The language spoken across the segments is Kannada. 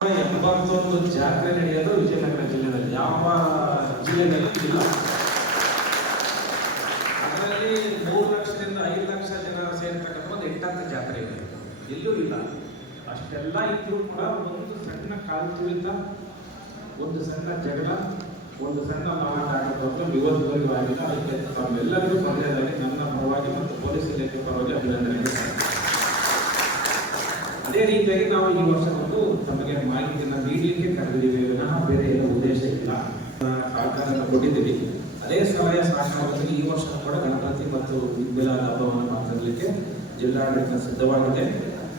ಎಂಬತ್ತೊಂದು ಜಾತ್ರೆ ನಡೆಯೋದು ವಿಜಯನಗರ ಜಿಲ್ಲೆಯಲ್ಲಿ. ಯಾವ ಜಿಲ್ಲೆಯಲ್ಲಿ ಇಲ್ಲ. ಅದರಲ್ಲಿ ಮೂರು ಲಕ್ಷದಿಂದ ಐದು ಲಕ್ಷ ಜನ ಸೇರ್ತಕ್ಕಂಥ ಒಂದು ಎಂಟತ್ತು ಜಾತ್ರೆ ಇದೆ. ಎಲ್ಲೂ ಇಲ್ಲ. ಅಷ್ಟೆಲ್ಲ ಇದ್ರೂ ಕೂಡ ಒಂದು ಸಣ್ಣ ಕಾಲು ಒಂದು ಸಣ್ಣ ಜಗಳ, ಒಂದು ಸಣ್ಣ ಮಾರಾಟ ಆಗಿರ್ಬೋದು ವಿರೋಧಗಳು ಆಗಿದೆ ಅದಕ್ಕೆ ತಮ್ಮೆಲ್ಲರಿಗೂ ಪರ್ಯಾಯದಲ್ಲಿ ನನ್ನ ಪರವಾಗಿ ಮತ್ತು ಪೊಲೀಸ್ ಇಲಾಖೆ ಪರವಾಗಿ ಅಭಿನಂದನೆ ಅದೇ ರೀತಿಯಾಗಿ ನಾವು ಈ ವರ್ಷ ಒಂದು ತಮಗೆ ಮಾಹಿತಿಯನ್ನು ನೀಡಲಿಕ್ಕೆ ಕರೆದಿದ್ದೀವಿ ವಿನಃ ಬೇರೆ ಏನೋ ಉದ್ದೇಶ ಇಲ್ಲ. ಕಾರ್ಖಾನೆ ಕೊಟ್ಟಿದ್ದೀವಿ. ಅದೇ ಸಮಯ ಸಹಕಾರದಲ್ಲಿ ಈ ವರ್ಷ ಕೂಡ ಗಣಪತಿ ಮತ್ತು ವಿದ್ಯಲಾದ ಹಬ್ಬವನ್ನು ಮಾತಾಡಲಿಕ್ಕೆ ಜಿಲ್ಲಾಡಳಿತ ಸಿದ್ಧವಾಗಿದೆ.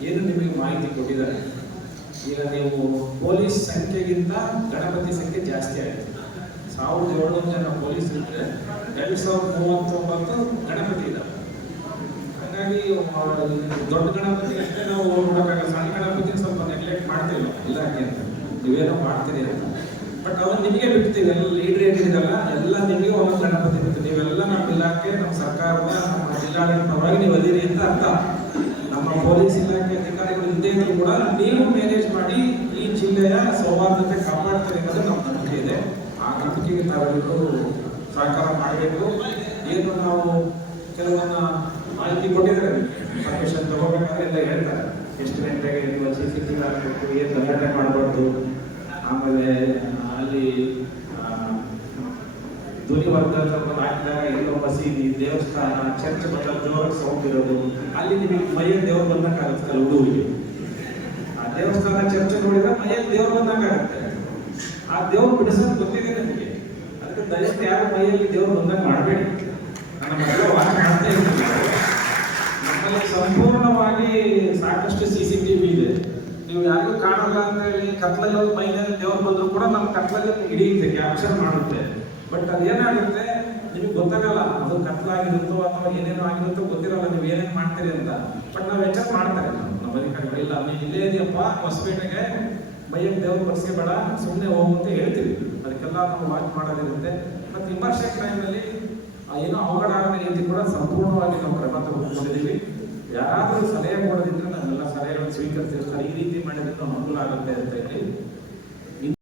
ಏನು ನಿಮಗೆ ಮಾಹಿತಿ ಕೊಟ್ಟಿದ್ದಾರೆ? ಈಗ ನೀವು ಪೊಲೀಸ್ ಸಂಖ್ಯೆಗಿಂತ ಗಣಪತಿ ಸಂಖ್ಯೆ ಜಾಸ್ತಿ ಆಯಿತು ಸಾವಿರದ ಏಳ್ನೂರು ಜನ ಪೊಲೀಸ್ ಇದ್ದರೆ ಎರಡು ಸಾವಿರದ ಮೂವತ್ತೊಂಬತ್ತು ಗಣಪತಿ ಇದ್ದಾವೆ ಹಾಗಾಗಿ ದೊಡ್ಡ ಗಣಪತಿ ಅಷ್ಟೇ ನಾವು ಹೋಗ್ಬಿಡೋಕ್ಕಾಗಲ್ಲ ಸಣ್ಣ ಗಣಪತಿ ಸ್ವಲ್ಪ ನೆಗ್ಲೆಕ್ಟ್ ಮಾಡ್ತೀವಿ ಇಲ್ಲ ಹಾಗೆ ಅಂತ ನೀವೇನೋ ಮಾಡ್ತೀರಿ ಅಂತ. ಬಟ್ ಅವ್ರು ನಿಮಗೆ ಬಿಡ್ತೀವಿ. ಎಲ್ಲ ಲೀಡರ್ ಏನಿರಲ್ಲ ಎಲ್ಲ ನಿಮಗೆ ಒಂದೊಂದು ಗಣಪತಿ ಬಿಡ್ತೀವಿ. ನೀವೆಲ್ಲ ನಮ್ಮ ಇಲಾಖೆ, ನಮ್ಮ ಸರ್ಕಾರದ, ನಮ್ಮ ಜಿಲ್ಲಾಡಳಿತ ಪರವಾಗಿ ನೀವು ಅದೀರಿ ಅಂತ ಅರ್ಥ. ನಮ್ಮ ಪೊಲೀಸ್ ಇಲಾಖೆ ಅಧಿಕಾರಿಗಳು ಹಿಂದೆ ಇದ್ರು ಕೂಡ ನೀವು ಮ್ಯಾನೇಜ್ ಮಾಡಿ ಈ ಜಿಲ್ಲೆಯ ಸೌಹಾರ್ದತೆ ಕಾಪಾಡ್ತೀರಿ ಅನ್ನೋದು ನಮ್ಮ ನಂಬಿಕೆ ಇದೆ. ಆ ನಂಬಿಕೆಗೆ ತಾವೆಲ್ಲರೂ ಸಹಕಾರ ಮಾಡಬೇಕು. ಏನು ನಾವು ಕೆಲವನ್ನ ಮಾಹಿತಿ ಕೊಟ್ಟಿದ್ದಾರೆ. ಪರ್ಮಿಷನ್ ತಗೋಬೇಕಾದ್ರೆ ಎಲ್ಲ ಹೇಳ್ತಾರೆ. ಎಷ್ಟು ಗಂಟೆಗೆ ನೀವು ಸಿ ಸಿ ಟಿ ಹಾಕಬೇಕು, ಏನು ಗಲಾಟೆ ಮಾಡಬಾರ್ದು. ಆಮೇಲೆ ಅಲ್ಲಿ ಧ್ವನಿವರ್ಧಕ ಹಾಕಿದಾಗ ಎಲ್ಲೋ ಮಸೀದಿ ದೇವಸ್ಥಾನ, ಚರ್ಚ್ ಬಂದಾಗ ಜೋರಾಗಿ ಸೌಂಡ್ ಇರೋದು. ಅಲ್ಲಿ ನಿಮಗೆ ಮೈಯ ದೇವ್ರು ಬಂದಂಗಾಗುತ್ತೆ ಹುಡುಗರಿಗೆ ಆ ದೇವಸ್ಥಾನ, ಚರ್ಚ್ ನೋಡಿದ್ರೆ ಮೈಯಲ್ಲಿ ದೇವ್ರು ಬಂದಂಗಾಗುತ್ತೆ. ಆ ದೇವ್ರು ಬಿಡಿಸೋದು ಗೊತ್ತಿದೆ ನಿಮಗೆ. ಅದಕ್ಕೆ ದಯವಿಟ್ಟು ಯಾರು ಮೈಯಲ್ಲಿ ದೇವ್ರು ಬಂದಾಗ ಮಾಡಬೇಡಿ. ಮಗಳ ವಾಚ್ ಮಾಡ್ತಾ ಇದ್ದೀನಿ ನಮ್ಮಲ್ಲಿ ಸಂಪೂರ್ಣವಾಗಿ ಸಾಕಷ್ಟು ಸಿ ಸಿ ಟಿ ವಿ ಇದೆ ನೀವು ಯಾರಿಗೂ ಅಂತ ಹೇಳಿ ಕತ್ಲಲ್ಲಿ ಮೈನಲ್ಲಿ ದೇವ್ರು ಬಂದ್ರು ಕೂಡ ನಮ್ಮ ಕತ್ಲಲ್ಲಿ ಹಿಡಿಯುತ್ತೆ ಕ್ಯಾಪ್ಚರ್ ಮಾಡುತ್ತೆ. ಬಟ್ ಅದೇನಾಗುತ್ತೆ ನಿಮಗೆ ಗೊತ್ತಾಗಲ್ಲ, ಅದು ಕತ್ಲಾಗಿರುತ್ತೋ ಅಥವಾ ಏನೇನೋ ಆಗಿರುತ್ತೋ ಗೊತ್ತಿರಲ್ಲ, ನೀವು ಏನೇನು ಮಾಡ್ತೀರಿ ಅಂತ. ಬಟ್ ನಾವು ಎಚ್ಚರ್ ಮಾಡ್ತಾರೆ. ನಮ್ಮ ಅಧಿಕಾರಿಗಳು ಇಲ್ಲ. ನೀನು ಇಲ್ಲೇ ಇದೆಯಪ್ಪ, ಹೊಸಪೇಟೆಗೆ ಮೈಯಲ್ಲಿ ದೇವ್ರು ಬರ್ಸ್ಕೋಬೇಡ ಸುಮ್ಮನೆ ಹೋಗು ಅಂತ ಹೇಳ್ತೀವಿ. ಅದಕ್ಕೆಲ್ಲ ನಾವು ವಾಚ್ ಮಾಡೋದಿರುತ್ತೆ. ಮತ್ತು ವಿಮರ್ಶೆ ಟೈಮಲ್ಲಿ ಏನೋ ಅವಘಡ ಆಗದ ರೀತಿ ಕೂಡ ಸಂಪೂರ್ಣವಾಗಿ ನಾವು ಕ್ರಮ ತಗೊಂಡಿದ್ದೀವಿ ಯಾರಾದರೂ ಸಲಹೆ ಕೊಡೋದಿದ್ರೆ ನಾವೆಲ್ಲ ಸ್ವೀಕರಿಸಿರ್ತಾರೆ ಈ ರೀತಿ ಮಾಡಿದ್ರೆ ಅನುಕೂಲ ಆಗುತ್ತೆ ಅಂತ ಹೇಳಿ